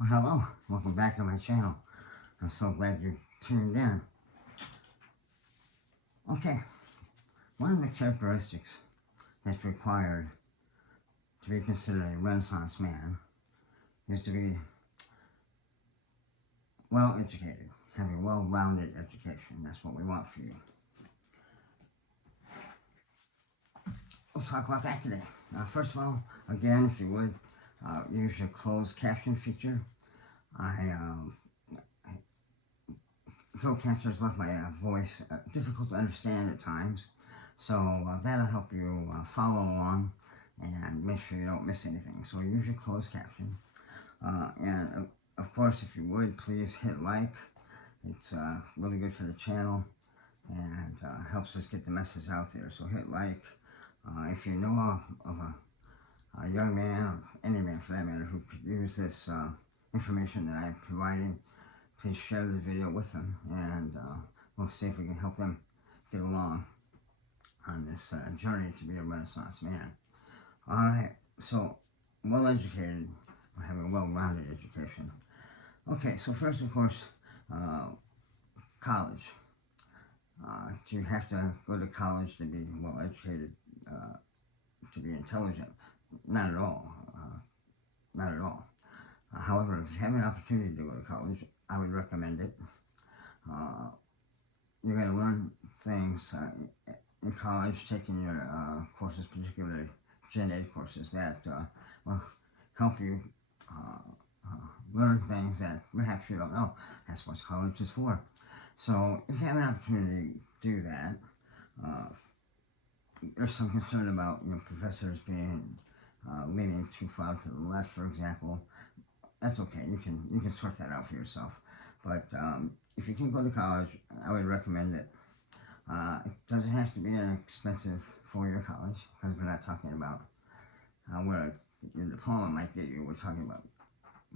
Well, hello, welcome back to my channel. I'm so glad you tuned in. Okay, one of the characteristics that's required to be considered a Renaissance man is to be well educated, have a well rounded education. That's what we want for you. Let's talk about that today. First of all, again, if you would, use your closed caption feature. Throatcasters left my voice difficult to understand at times, so that'll help you follow along and make sure you don't miss anything. So use your closed caption. And of course, if you would, please hit like. It's really good for the channel and helps us get the message out there. So hit like. If you know of a young man, or any man for that matter, who could use this information that I'm providing, please share the video with them, and we'll see if we can help them get along on this journey to be a Renaissance man. Alright, so well educated, or having a well-rounded education. Okay, so first, of course, college. Do you have to go to college to be well educated, to be intelligent? Not at all. Not at all. However, if you have an opportunity to go to college, I would recommend it. You're going to learn things in college, taking your courses, particularly Gen Ed courses, that will help you learn things that perhaps you don't know. That's what college is for. So if you have an opportunity to do that, there's some concern about professors being leaning too far to the left, for example. That's okay. You can sort that out for yourself. But if you can go to college, I would recommend it. It doesn't have to be an expensive four-year college, because we're not talking about where your diploma might get you. We're talking about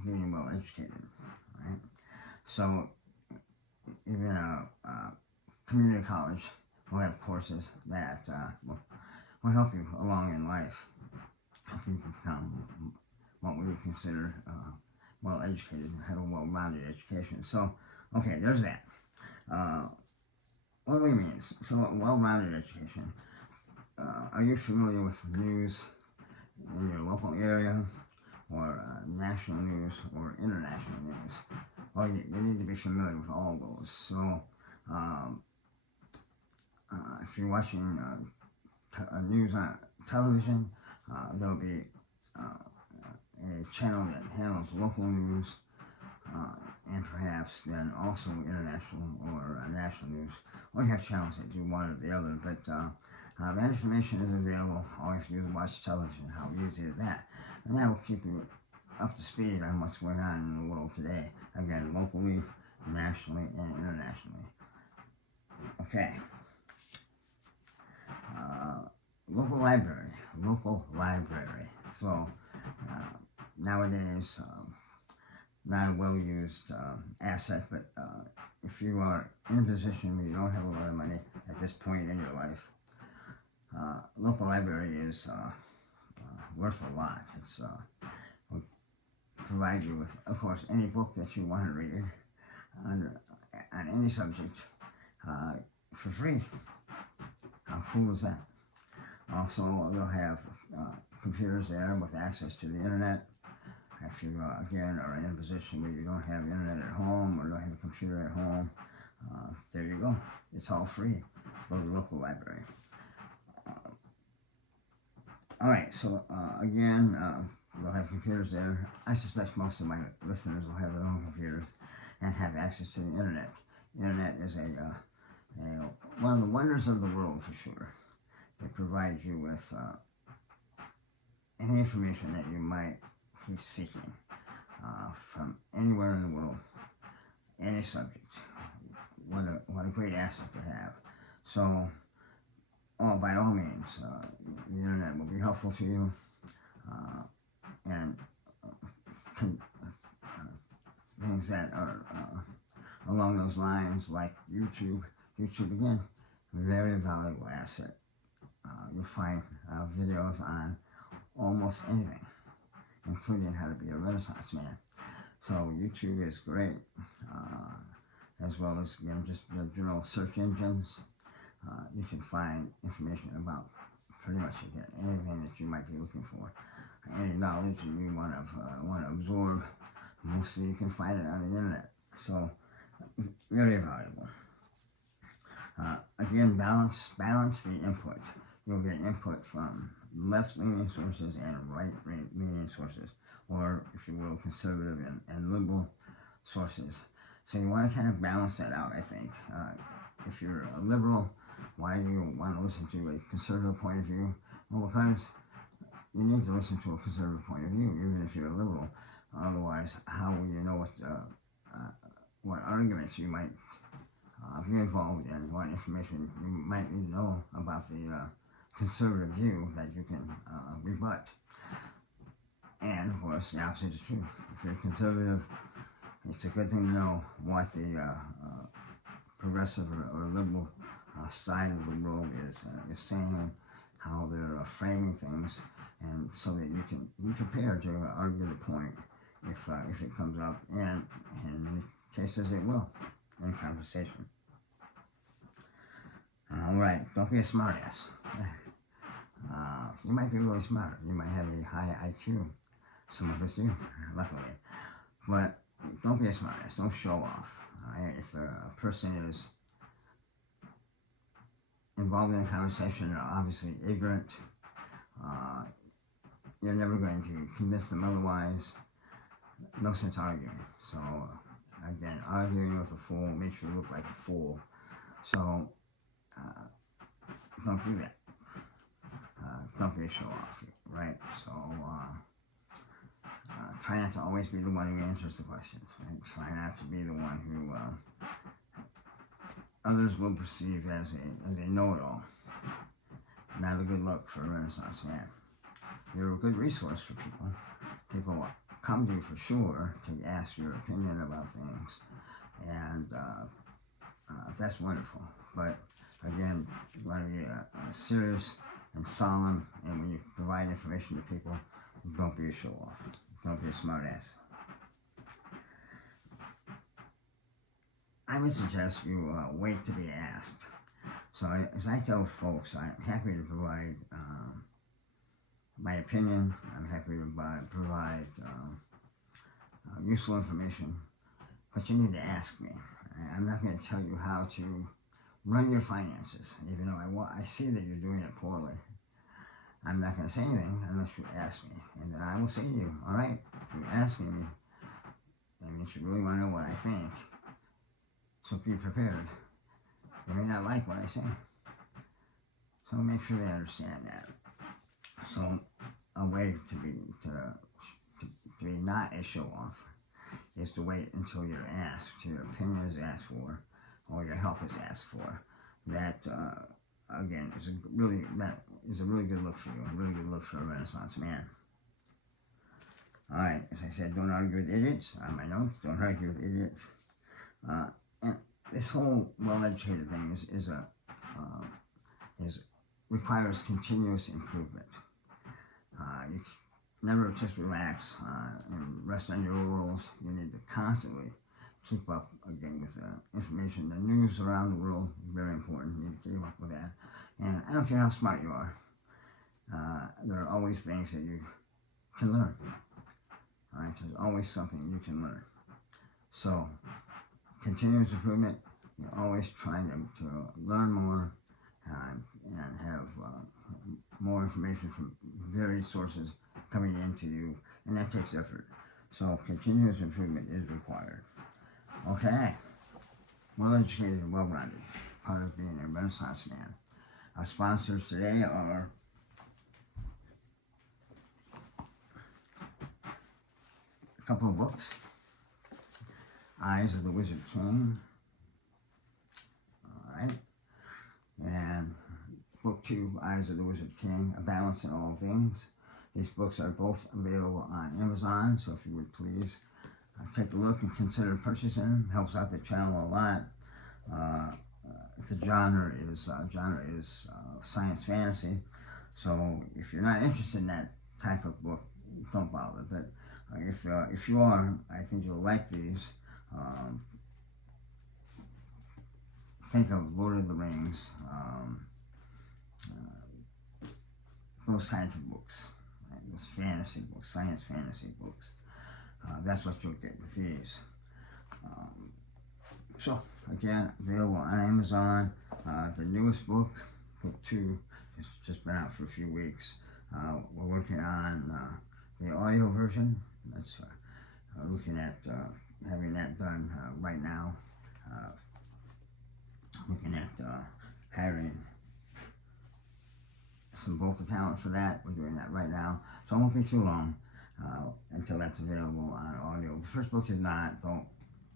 being well educated, right? So even a community college will have courses that will help you along in life, help you become what we would consider well educated, have a well-rounded education. So, okay, there's that. What do we mean? So, well-rounded education. Are you familiar with news in your local area, or national news, or international news? Well, you need to be familiar with all those. So, if you're watching news on television, there'll be a channel that handles local news, and perhaps then also international or national news. Or you have channels that do one or the other, but that information is available. All you have to do is watch television. How easy is that? And that will keep you up to speed on what's going on in the world today. Again, locally, nationally, and internationally. Okay. Local library. Local library. So, nowadays, not a well-used asset, but if you are in a position where you don't have a lot of money at this point in your life, local library is worth a lot. It's will provide you with, of course, any book that you want to read on any subject for free. How cool is that? Also, they'll have computers there with access to the internet. If you, again, are in a position where you don't have internet at home or don't have a computer at home, there you go. It's all free. Go to the local library. Alright, so again, they'll have computers there. I suspect most of my listeners will have their own computers and have access to the internet. The internet is one of the wonders of the world, for sure. It provides you with any information that you might be seeking from anywhere in the world, any subject. What a great asset to have. So, by all means, the internet will be helpful to you, and things that are along those lines, like YouTube. YouTube, again, very valuable asset. You'll find videos on almost anything, including how to be a Renaissance man. So YouTube is great, uh, as well as again just the general search engines. You can find information about pretty much anything that you might be looking for. Any knowledge that you want to absorb, mostly you can find it on the internet. So very valuable. Again, balance the input. You'll get input from left-leaning sources and right-leaning sources, or if you will, conservative and liberal sources. So you want to kind of balance that out, I think. If you're a liberal, why do you want to listen to a conservative point of view? Well, because you need to listen to a conservative point of view, even if you're a liberal. Otherwise, how will you know what arguments you might be involved in, what information you might need to know about the conservative view that you can rebut? And of course, the opposite is true. If you're conservative, it's a good thing to know what the progressive or liberal side of the world is saying, how they're framing things, and so that you can be prepared to argue the point if it comes up, and in many cases it will in conversation. All right, don't be a smartass. You might be really smart. You might have a high IQ. Some of us do, luckily. But don't be a smartass. Don't show off. All right? If a person is involved in a conversation, they're obviously ignorant. You're never going to convince them otherwise. No sense arguing. So, again, arguing with a fool makes you look like a fool. So, don't do that. Don't be a show off, right? So, try not to always be the one who answers the questions, right? Try not to be the one who others will perceive as a know-it-all. Not a good look for a Renaissance man. You're a good resource for people. People come to you for sure to ask your opinion about things, and that's wonderful. But again, you want to be serious and solemn, and when you provide information to people, don't be a show-off. Don't be a smart-ass. I would suggest you wait to be asked. So as I tell folks, I'm happy to provide my opinion. I'm happy to provide useful information, but you need to ask me. I'm not going to tell you how to run your finances, even though I see that you're doing it poorly. I'm not going to say anything unless you ask me, and then I will say to you, all right, if you're asking me, that means you really want to know what I think, so be prepared. They may not like what I say, so make sure they understand that. So a way to be not a show-off is to wait until you're asked, till your opinion is asked for, or your help is asked for. That again is a really good look for you, a really good look for a Renaissance man. All right, as I said, don't argue with idiots. On my notes, don't argue with idiots. And this whole well-educated thing requires continuous improvement. You never just relax and rest on your laurels. You need to constantly keep up again with the information. The news around the world is very important. You need to keep up with that. And I don't care how smart you are. There are always things that you can learn. All right, there's always something you can learn. So, continuous improvement. You're always trying to learn more and have more information from various sources coming into you, and that takes effort. So continuous improvement is required. Okay, well-educated and well-rounded, part of being a Renaissance man. Our sponsors today are a couple of books. Eyes of the Wizard King. All right, and Book 2, Eyes of the Wizard King, A Balance in All Things. These books are both available on Amazon, so if you would please take a look and consider purchasing them. Helps out the channel a lot. The genre is science fantasy, so if you're not interested in that type of book, don't bother. But If you are, I think you'll like these. Um, think of Lord of the Rings, those kinds of books, like those fantasy books, science fantasy books. That's what you'll get with these. Um, so again, available on Amazon. The newest book, book 2, it's just been out for a few weeks. We're working on the audio version. That's looking at having that done right now. Uh, Looking at hiring some vocal talent for that. We're doing that right now, so it won't be too long until that's available on audio. The first book is not. Don't.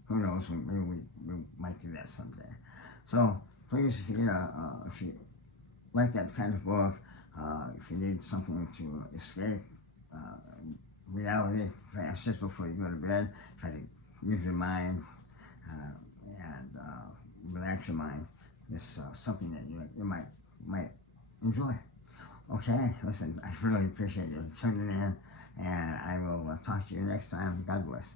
Who knows? Maybe we might do that someday. So please, if you like that kind of book, if you need something to escape uh, reality fast just before you go to bed, try to use your mind and relax your mind. It's something that you might enjoy. Okay, listen, I really appreciate you tuning in, and I will talk to you next time. God bless.